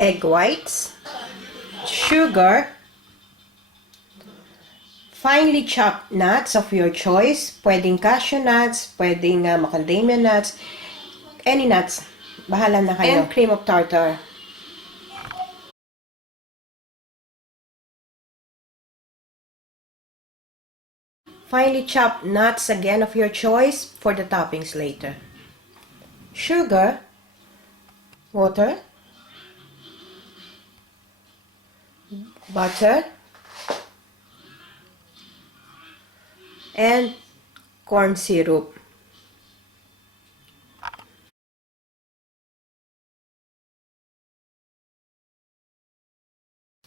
egg whites, sugar, finely chopped nuts of your choice. Pwedeng cashew nuts, pwedeng macadamia nuts, any nuts. Bahala na kayo. And cream of tartar. Finely chopped nuts again of your choice for the toppings later. Sugar, water, butter, and corn syrup.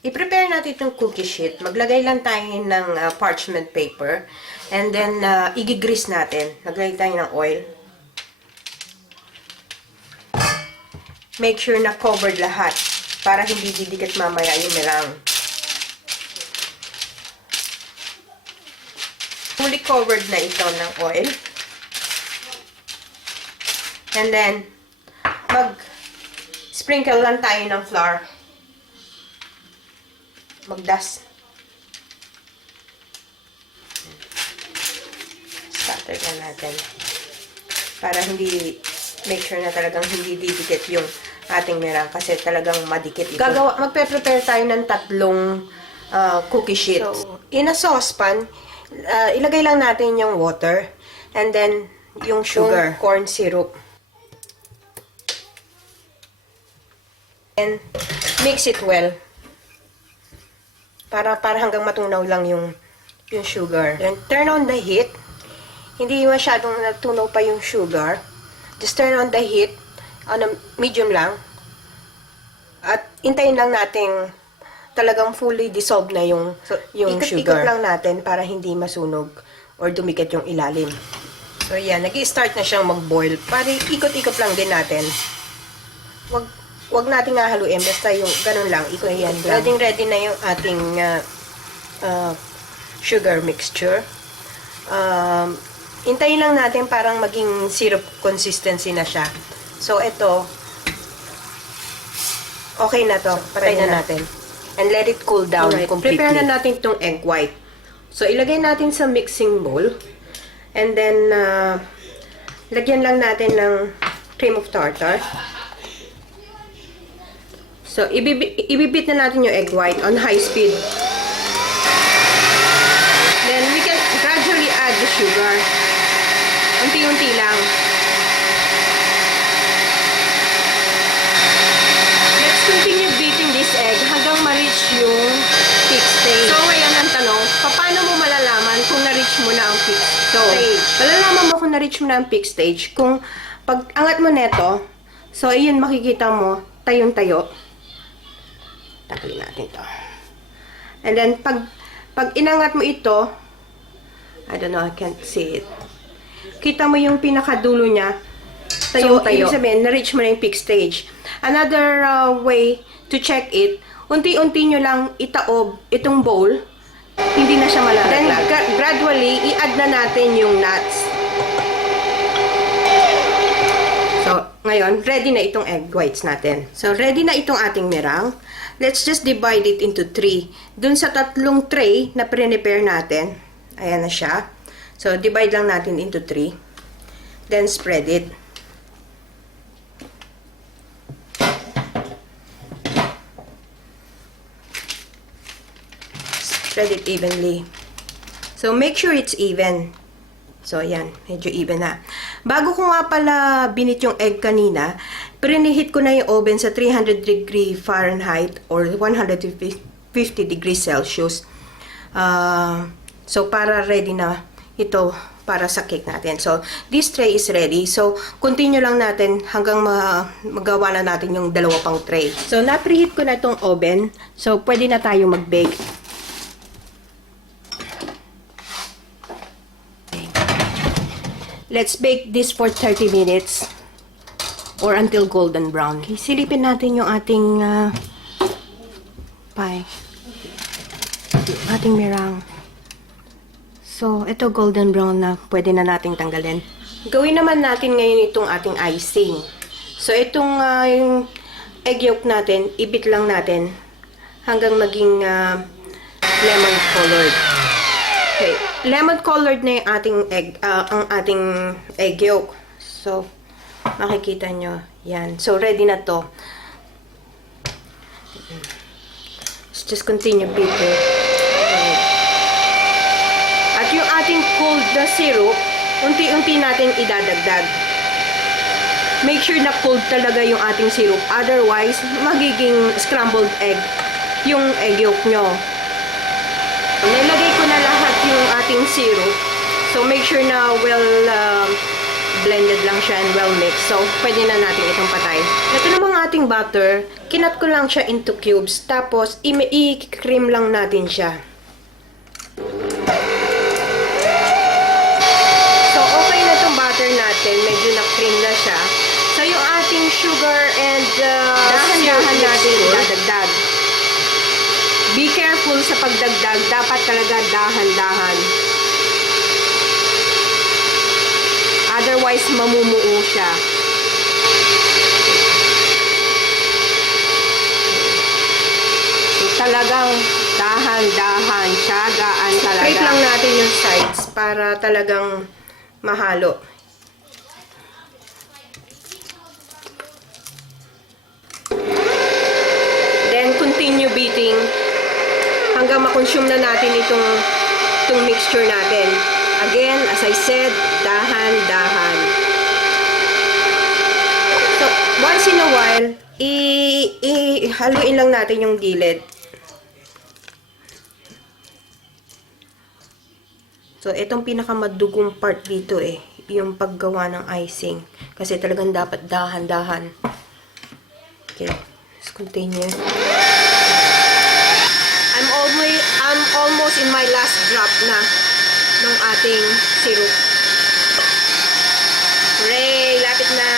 I-prepare natin itong cookie sheet. Maglagay lang tayo ng parchment paper. And then, i-grease natin. Maglagay tayo ng oil. Make sure na covered lahat para hindi didikit mamaya yung melang. Fully covered na ito ng oil. And then, mag-sprinkle lang tayo ng flour. Mag-dust. Scatter na natin. Para hindi, make sure na talagang hindi didikit yung ating merang kasi talagang madikit ito. Magpe-prepare tayo ng tatlong cookie sheets. So, in a saucepan, ilagay lang natin yung water and then yung sugar, corn syrup. And mix it well. Para hanggang matunaw lang yung sugar. Then, turn on the heat. Hindi masyadong natunaw pa yung sugar. Just turn on the heat. On a medium lang. At hintayin lang natin talagang fully dissolved na yung sugar. Ikot lang natin para hindi masunog or dumikit yung ilalim. So, yan. Nag-i-start na siyang mag-boil. Para ikot-ikot lang din natin. Wag natin hahaluin, basta yung ganun lang, ikot yan. Ready na yung ating sugar mixture. Hintayin lang natin parang maging syrup consistency na siya. So, ito, okay na to. Patay na natin. And let it cool down completely. Prepare na natin itong egg white. So, ilagay natin sa mixing bowl. And then, lagyan lang natin ng cream of tartar. So, ibibit na natin yung egg white on high speed. Then, we can gradually add the sugar. Unti-unti lang. Let's continue beating this egg hanggang ma-reach yung peak stage. So, ayan ang tanong, paano mo malalaman kung na-reach mo na ang peak stage? Malalaman mo kung na-reach mo na ang peak stage kung pag angat mo neto, so, ayun makikita mo, tayong-tayo. Tagalin natin ito. And then, pag inangat mo ito, I don't know, I can't see it. Kita mo yung pinakadulo niya, tayo-tayo. So, ibig sabihin, na-reach mo na yung peak stage. Another way to check it, unti-unti nyo lang itaob itong bowl, hindi na siya malalaglag. Then, gradually, i-add na natin yung nuts. So, ngayon, ready na itong egg whites natin. So, ready na itong ating merang. Let's just divide it into 3. Dun sa tatlong tray na prepare natin, ayan na siya. So, divide lang natin into 3. Then, spread it. Spread it evenly. So, make sure it's even. So, ayan. Medyo even na. Bago ko nga pala binit yung egg kanina, preheat ko na yung oven sa 300 degree Fahrenheit or 150 degrees Celsius. So, para ready na ito para sa cake natin. So, this tray is ready. So, continue lang natin hanggang magawa na natin yung dalawa pang tray. So, na-preheat ko na itong oven. So, pwede na tayo mag-bake. Let's bake this for 30 minutes or until golden brown. Okay, silipin natin yung ating pie. Ating meringue. So, ito golden brown na. Pwede na nating tanggalin. Gawin naman natin ngayon itong ating icing. So, itong yung egg yolk natin, ibit lang natin hanggang maging lemon colored. Okay, lemon colored na yung ating ang ating egg yolk. So, makikita nyo. Yan. So, ready na to. Let's just continue beating. At yung ating cold na syrup, unti-unti natin idadagdag. Make sure na cold talaga yung ating syrup. Otherwise, magiging scrambled egg yung egg yolk nyo. Nilagay ko na lahat yung ating syrup. So, make sure na well blended lang siya and well mixed. So, pwede na natin itong patay. Ito namang ating butter, kinat ko lang siya into cubes. Tapos, i-cream lang natin siya. So, okay na itong butter natin. Medyo na-cream na siya. So, yung ating sugar and dahan-dahan natin idadagdag. Be careful sa pagdagdag. Dapat talaga dahan-dahan. Otherwise, mamumuo siya. So, talagang dahan-dahan, tiyagaan talaga. Scrape lang natin yung sides para talagang mahalo. Then, continue beating hanggang makonsume na natin itong mixture natin. Again, as I said, dahan-dahan. So, once in a while, haluin lang natin yung gilid. So, itong pinakamadugong part dito yung paggawa ng icing. Kasi talagang dapat dahan-dahan. Okay, let's continue. I'm almost in my last drop na ng ating syrup. Hooray! Lapit na!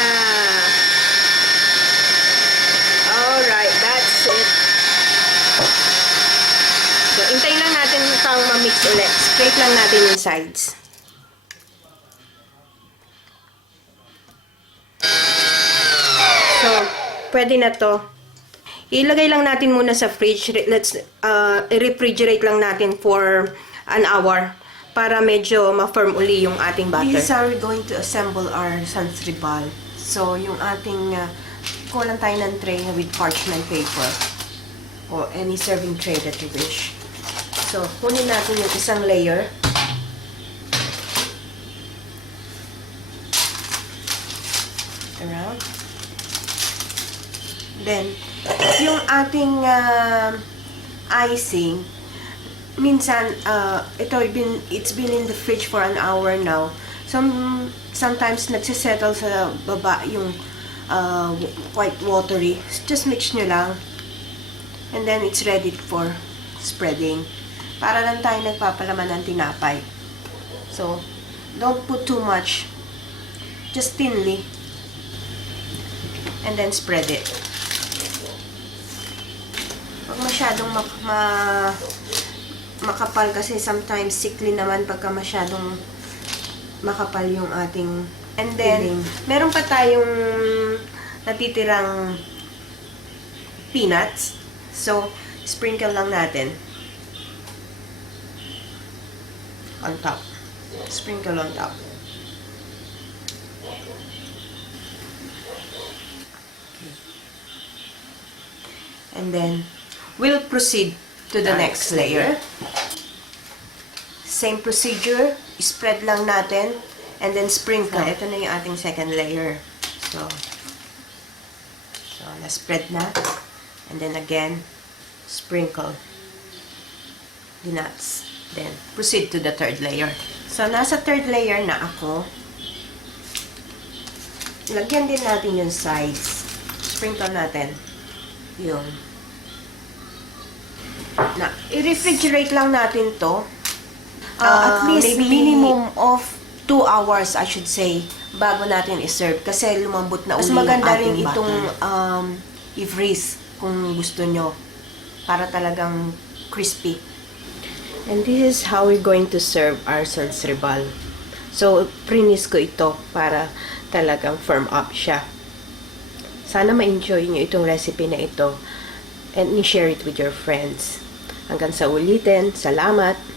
Alright, that's it. So, hintayin lang natin pang ma-mix ulit. Scrape lang natin yung sides. So, pwede na to. Ilagay lang natin muna sa fridge. Let's refrigerate lang natin for an hour para medyo ma-firm uli yung ating butter. This is how we're going to assemble our sansribal. So, yung ating kuha lang tayo ng tray with parchment paper or any serving tray that you wish. So, kunin natin yung isang layer. Around. Then, yung ating icing, minsan, it's been in the fridge for an hour now. Sometimes, nagsisettle sa baba yung quite watery. Just mix nyo lang. And then, it's ready for spreading. Para lang tayo nagpapalaman ng tinapay. So, don't put too much. Just thinly. And then, spread it. Huwag masyadong makapal kasi sometimes sickly naman pagka masyadong makapal yung ating and then, meron pa tayong natitirang peanuts. So, sprinkle lang natin. On top. Sprinkle on top. And then, we'll proceed to the next layer. Same procedure. Spread lang natin. And then sprinkle. Ito na yung ating second layer. So na-spread na. And then again, sprinkle the nuts. Then, proceed to the third layer. So, nasa third layer na ako. Lagyan din natin yung sides. Sprinkle natin yung i-refrigerate lang natin to. At least minimum of 2 hours, I should say, bago natin i-serve. Kasi lumambot na uli yung ating butter. Mas maganda rin itong i-freeze kung gusto nyo. Para talagang crispy. And this is how we're going to serve our sansribal. So, prinis ko ito para talagang firm up siya. Sana ma-enjoy nyo itong recipe na ito and i-share it with your friends. Hanggang sa ulitin, salamat!